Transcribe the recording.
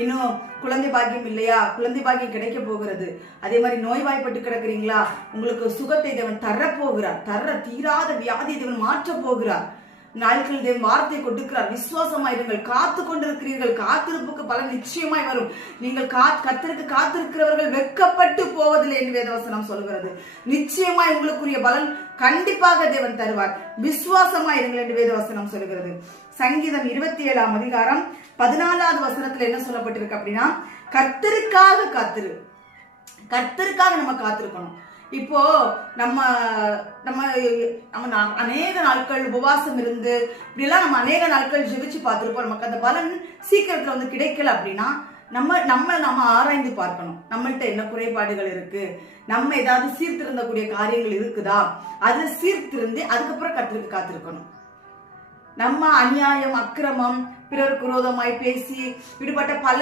இன்னும் குழந்தை பாக்கியம் இல்லையா? குழந்தை பாக்கியம் கிடைக்க போகிறது. அதே மாதிரி நோய்வாய்ப்பட்டு கிடக்குறீங்களா? உங்களுக்கு சுகத்தை தேவன் தரப்போகிறார். தீராத வியாதி தேவன் மாற்ற போகிறார். நாட்கள் தேவன் வார்த்தை கொடுக்கிறார். விசுவாசமாயிருங்கள், காத்து கொண்டிருக்கிறீர்கள். காத்திருப்புக்கு பலன் நிச்சயமாய் வரும். நீங்கள் கர்த்தருக்கு காத்திருக்கிறவர்கள் வெட்கப்பட்டு போவதில்லை என்று வேதவசனம் சொல்கிறது. நிச்சயமாய் உங்களுக்குரிய பலன் கண்டிப்பாக தேவன் தருவார். விசுவாசமாயிருங்கள் என்று வேதவசனம் சொல்கிறது. சங்கீதம் 27ஆம் அதிகாரம் 14வது வசனத்துல என்ன சொல்லப்பட்டிருக்கு அப்படின்னா, கர்த்தருக்காக காத்திரு. கர்த்தருக்காக நம்ம காத்திருக்கணும். இப்போ நம்ம நம்ம நம்ம அநேக நாட்கள் உபவாசம் இருந்து இப்படிலாம் நம்ம அநேக நாட்கள் ஜெபிச்சு பார்த்திருப்போம். நமக்கு அந்த பலன் சீக்கிரத்துல வந்து கிடைக்கல அப்படின்னா நம்ம ஆராய்ந்து பார்க்கணும். நம்மள்ட்ட என்ன குறைபாடுகள் இருக்கு, நம்ம ஏதாவது சீர்திருந்தக்கூடிய காரியங்கள் இருக்குதா, அதுல சீர்திருந்து அதுக்கப்புறம் கர்த்தருக்கு காத்திருக்கணும். நம்ம அநியாயம், அக்கிரமம், பிறருக்கு விரோதமாய் பேசி விடுபட்ட பல